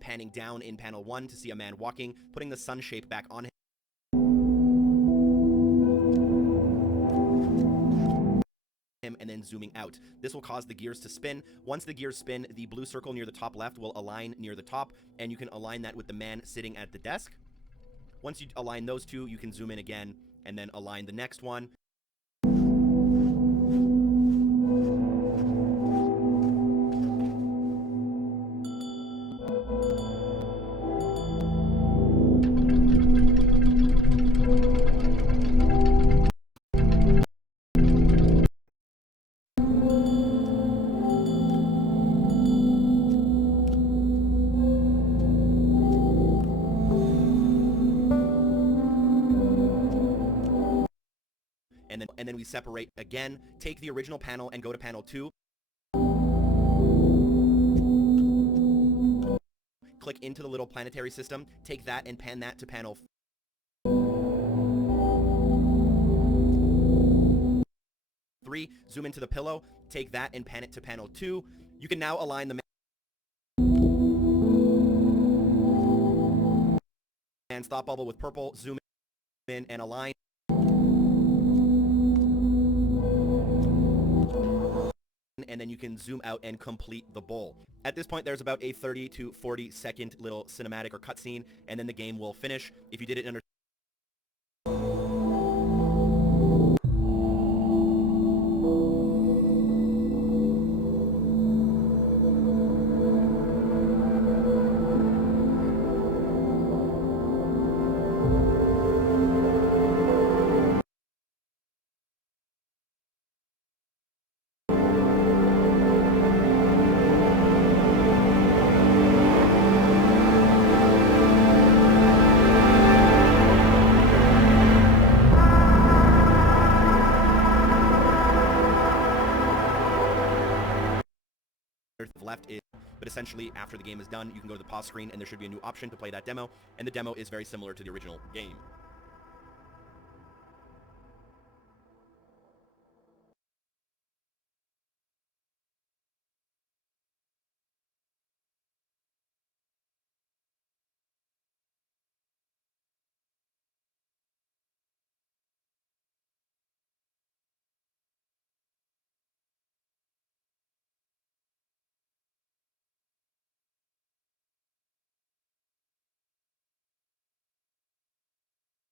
panning down in panel 1 to see a man walking, putting the sun shape back on him, and then zooming out. This will cause the gears to spin. Once the gears spin, the blue circle near the top left will align near the top, and you can align that with the man sitting at the desk. Once you align those two, you can zoom in again and then align the next one. And then we separate again, take the original panel and go to panel 2. Click into the little planetary system, take that and pan that to panel 3, zoom into the pillow, take that and pan it to panel 2. You can now align the man's thought bubble with purple, zoom in and align. And then you can zoom out and complete the bowl. At this point, there's about a 30 to 40 second little cinematic or cutscene, and then the game will finish. If you did it under left is, but essentially after the game is done, you can go to the pause screen and there should be a new option to play that demo, and the demo is very similar to the original game.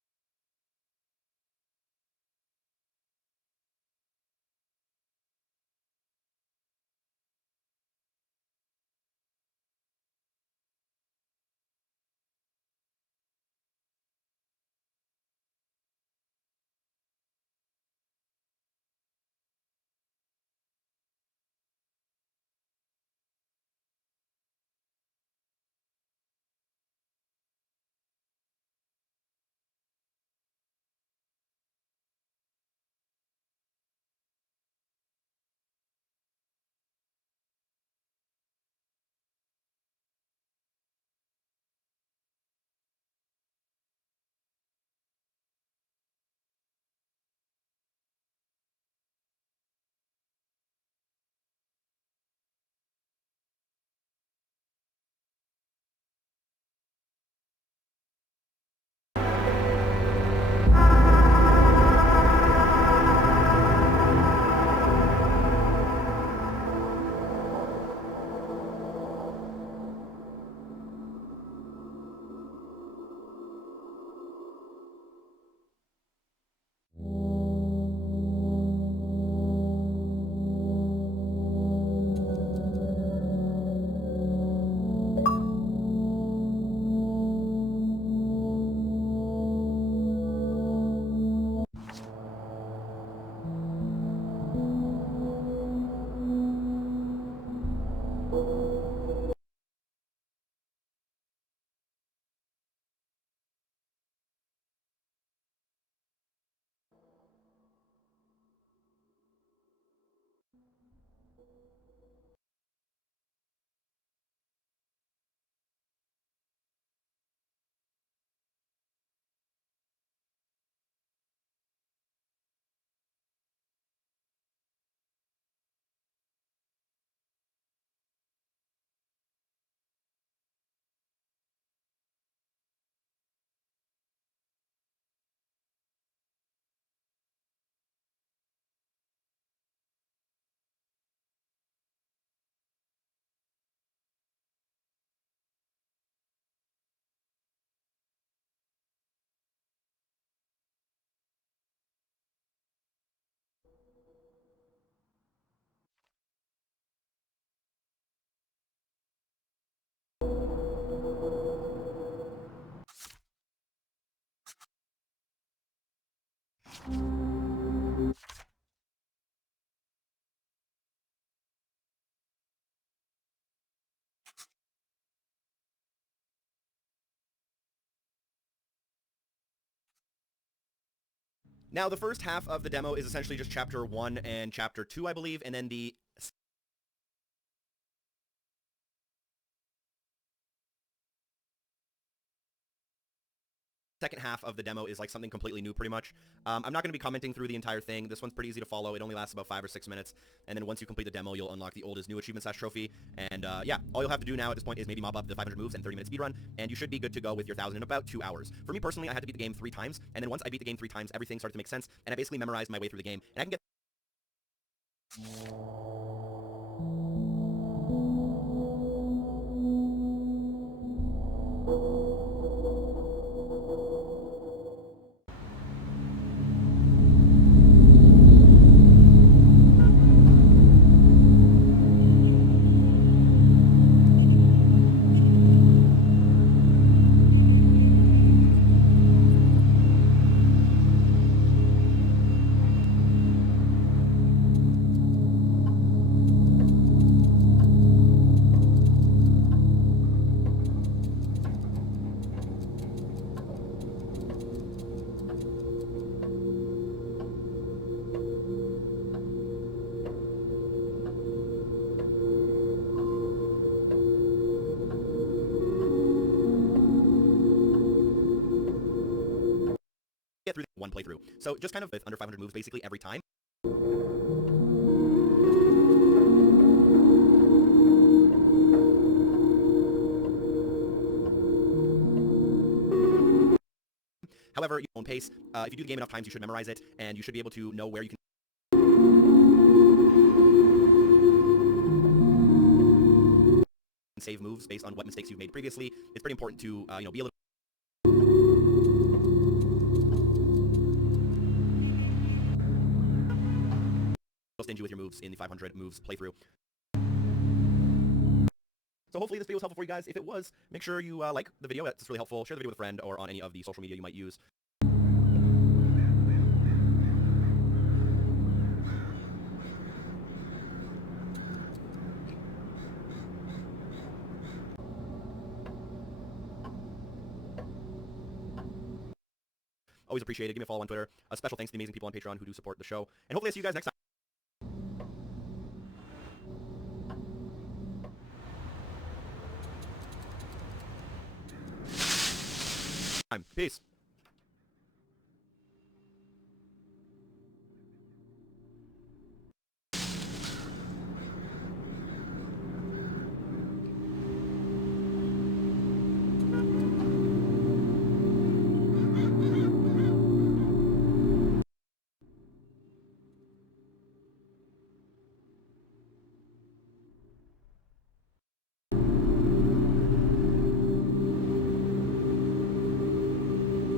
Now, the first half of the demo is essentially just Chapter 1 and Chapter 2, I believe, and then the second half of the demo is like something completely new, pretty much. I'm not going to be commenting through the entire thing. This one's pretty easy to follow. It only lasts about 5 or 6 minutes, and then once you complete the demo, you'll unlock the old is new achievement / trophy. And yeah, all you'll have to do now at this point is maybe mob up the 500 moves and 30-minute speedrun, and you should be good to go with your 1,000 in about 2 hours. For me personally, I had to beat the game 3 times, and then once I beat the game 3 times, everything started to make sense, and I basically memorized my way through the game, and I can get through one playthrough. So just kind of with under 500 moves basically every time. However, your own pace. If you do the game enough times, you should memorize it, and you should be able to know where you can save moves based on what mistakes you've made previously. It's pretty important to, be a little stingy with your moves in the 500 moves playthrough. So hopefully this video was helpful for you guys. If it was, make sure you like the video. That's really helpful. Share the video with a friend or on any of the social media you might use. Always appreciate it. Give me a follow on Twitter. A special thanks to the amazing people on Patreon who do support the show. And hopefully I see you guys next time. Peace.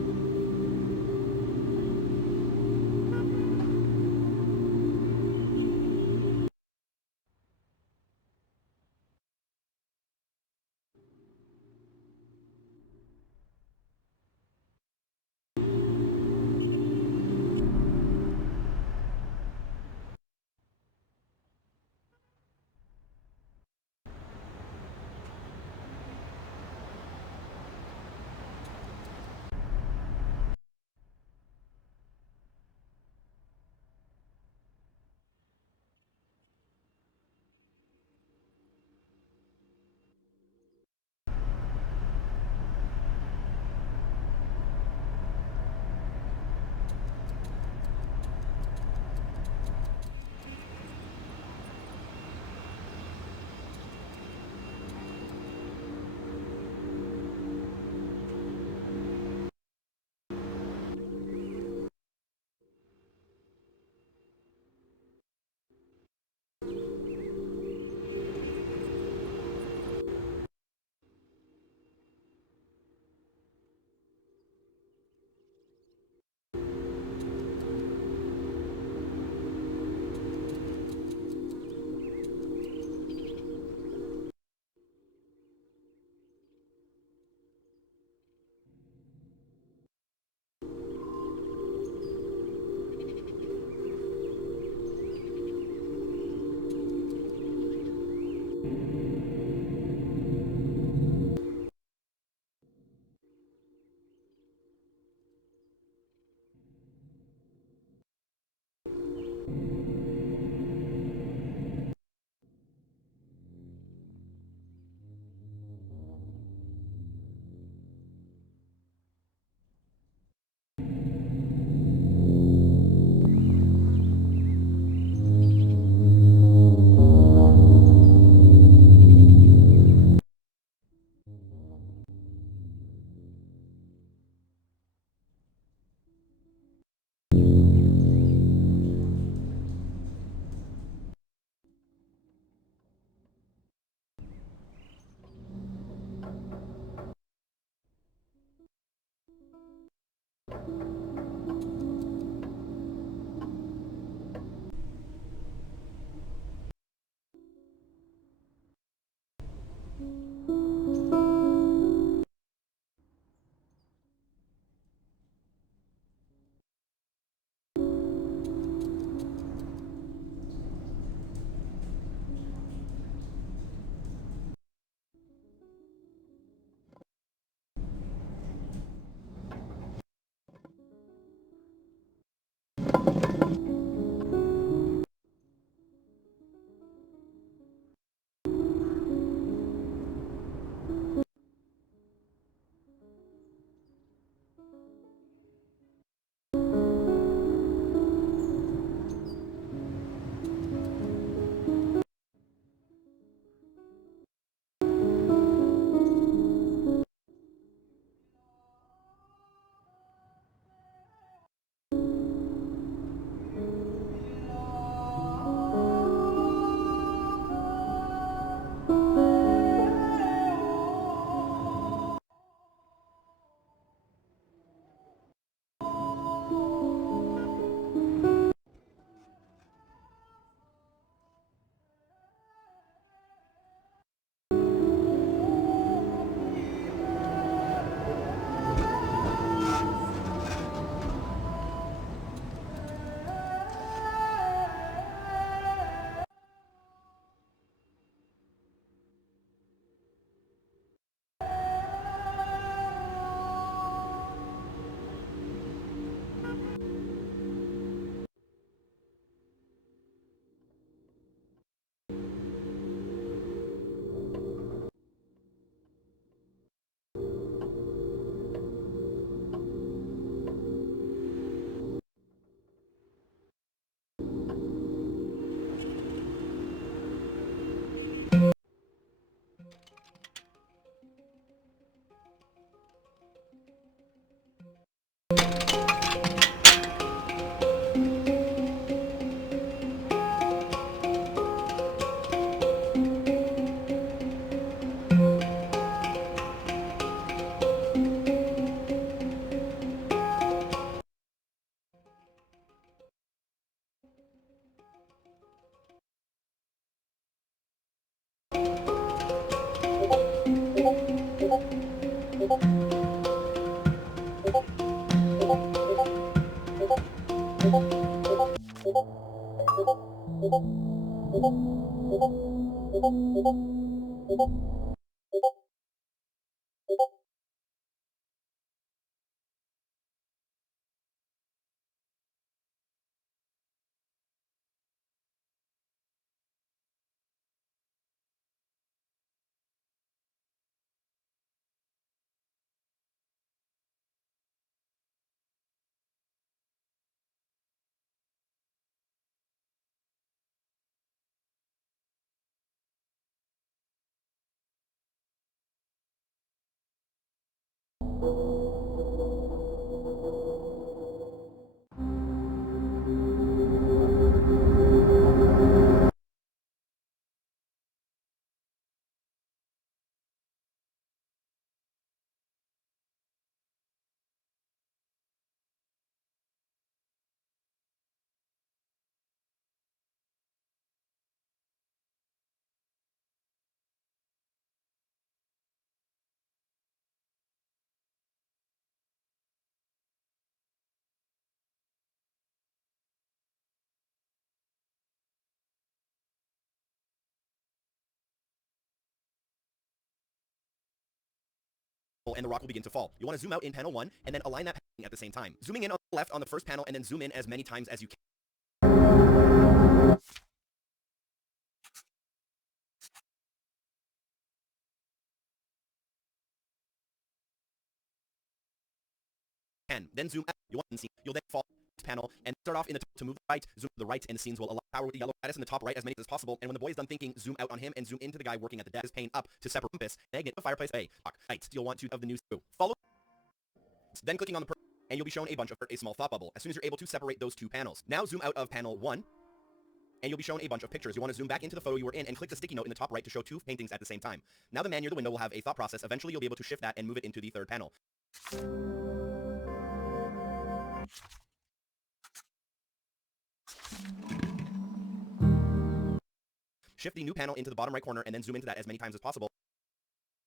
And the rock will begin to fall. You want to zoom out in panel 1 and then align that at the same time. Zooming in on the left on the first panel and then zoom in as many times as you can. Then zoom out. You'll then fall panel and start off in the top to move right, zoom to the right, and the scenes will allow power with the yellow lattice in the top right as many as possible. And when the boy is done thinking, zoom out on him and zoom into the guy working at the desk. Pane up to separate compass, magnet, fireplace, right. You'll want to of the new screw. Follow. Then clicking on the and you'll be shown a bunch of a small thought bubble as soon as you're able to separate those two panels. Now zoom out of panel 1 and you'll be shown a bunch of pictures. You want to zoom back into the photo you were in and click the sticky note in the top right to show two paintings at the same time. Now the man near the window will have a thought process. Eventually you'll be able to shift that and move it into the third panel. Shift the new panel into the bottom right corner and then zoom into that as many times as possible.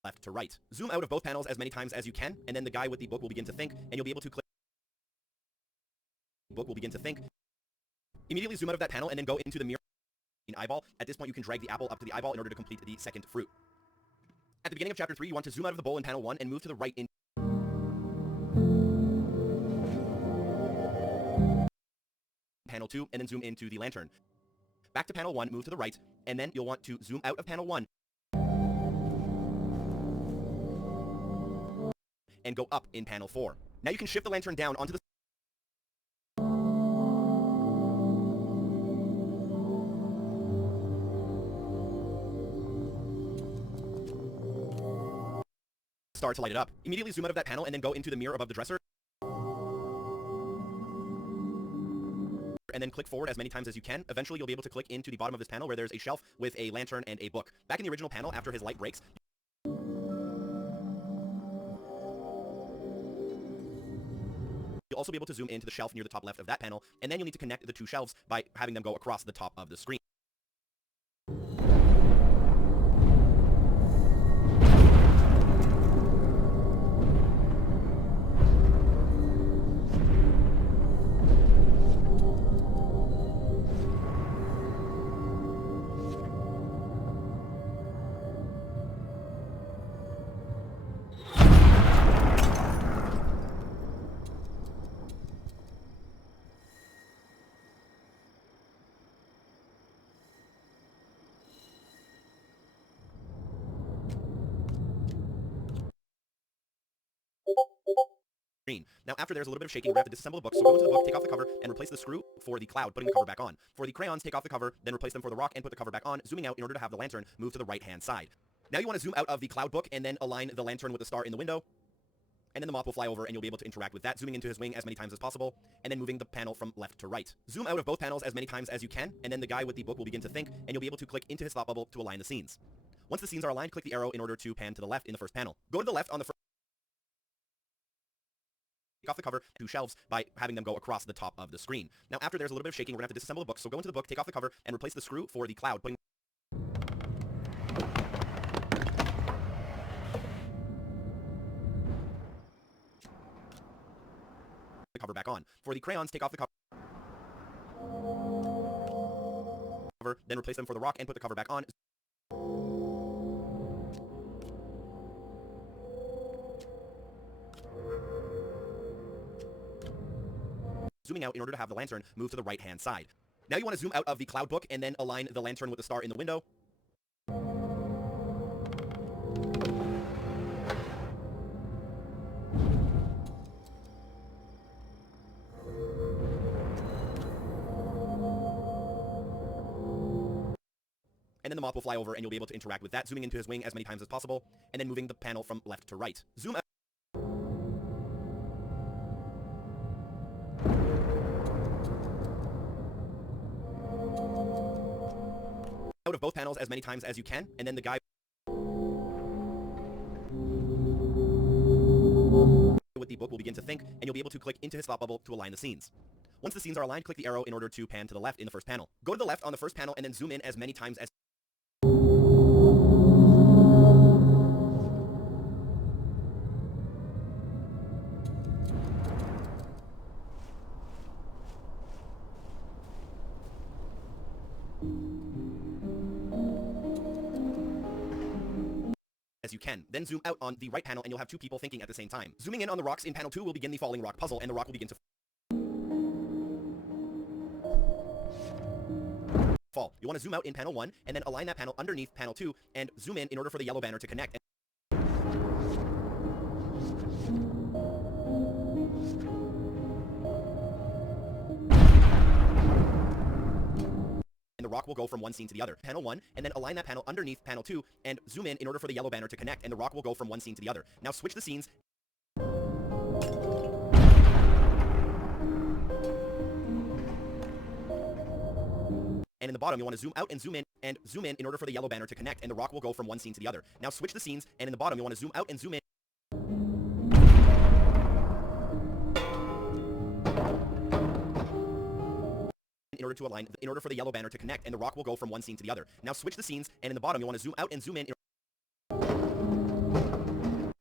left to right. Zoom out of both panels as many times as you can, and then the guy with the book will begin to think, and you'll be able to click. Book will begin to think. Immediately zoom out of that panel and then go into the mirror eyeball. At this point, you can drag the apple up to the eyeball in order to complete the second fruit. At the beginning of chapter 3, you want to zoom out of the bowl in panel 1 and move to the right in panel 2, and then zoom into the lantern. Back to panel 1, move to the right, and then you'll want to zoom out of panel 1 and go up in panel 4. Now you can shift the lantern down onto the star to light it up. Immediately zoom out of that panel and then go into the mirror above the dresser. And then click forward as many times as you can. Eventually you'll be able to click into the bottom of this panel where there's a shelf with a lantern and a book. Back in the original panel, after his light breaks, you'll also be able to zoom into the shelf near the top left of that panel, and then you'll need to connect the two shelves by having them go across the top of the screen. Now after there's a little bit of shaking, we're going to have to disassemble the book, so go into the book, take off the cover, and replace the screw for the cloud, putting the cover back on. For the crayons, take off the cover, then replace them for the rock, and put the cover back on, zooming out in order to have the lantern move to the right-hand side. Now you want to zoom out of the cloud book, and then align the lantern with the star in the window, and then the mop will fly over, and you'll be able to interact with that, zooming into his wing as many times as possible, and then moving the panel from left to right. Zoom out of both panels as many times as you can, and then the guy with the book will begin to think, and you'll be able to click into his thought bubble to align the scenes. Once the scenes are aligned, click the arrow in order to pan to the left in the first panel. Go to the left on the first off the cover, two shelves by having them go across the top of the screen. Now after there's a little bit of shaking, we're going to have to disassemble the book, so go into the book, take off the cover, and replace the screw for the cloud, putting the cover back on. For the crayons, take off the cover, then replace them for the rock and put the cover back on. Zooming out in order to have the lantern move to the right-hand side. Now you want to zoom out of the cloud book and then align the lantern with the star in the window. And then the mop will fly over, and you'll be able to interact with that, zooming into his wing as many times as possible, and then moving the panel from left to right. Zoom out of both panels as many times as you can, and then the guy with the book will begin to think, and you'll be able to click into his thought bubble to align the scenes. Once the scenes are aligned, click the arrow in order to pan to the left in the first panel. Go to the left on the first panel and then zoom in as many times as you can. Then zoom out on the right panel and you'll have two people thinking at the same time. Zooming in on the rocks in panel 2 will begin the falling rock puzzle, and the rock will begin to fall. You want to zoom out in panel 1 and then align that panel underneath panel 2 and zoom in order for the yellow banner to connect. The rock will go from one scene to the other. Panel 1, and then align that panel underneath panel 2, and zoom in order for the yellow banner to connect, and the rock will go from one scene to the other. Now switch the scenes. And in the bottom, you want to zoom out and zoom in order for the yellow banner to connect, and the rock will go from one scene to the other. Now switch the scenes, and in the bottom, you want to zoom out and zoom in. In order for the yellow banner to connect, and the rock will go from one scene to the other. Now switch the scenes, and in the bottom you want to zoom out and zoom in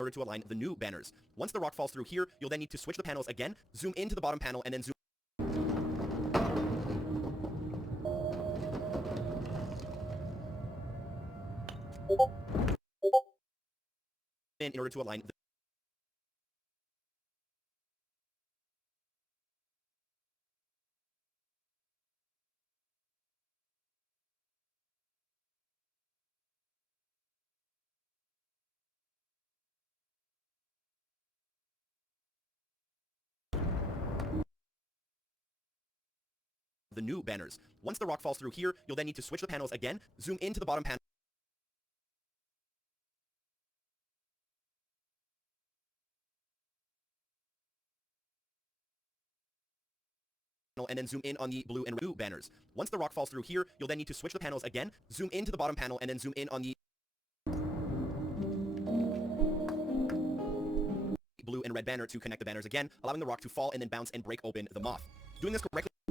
order to align the new banners. Once the rock falls through here, you'll then need to switch the panels again, zoom into the bottom panel, and then zoom in order to align the new banners. Once the rock falls through here, you'll then need to switch the panels again, zoom into the bottom panel, and then zoom in on the blue and blue banners. Once the rock falls through here, you'll then need to switch the panels again, zoom into the bottom panel, and then zoom in on the blue and red banner to connect the banners again, allowing the rock to fall and then bounce and break open the moth. Doing this correctly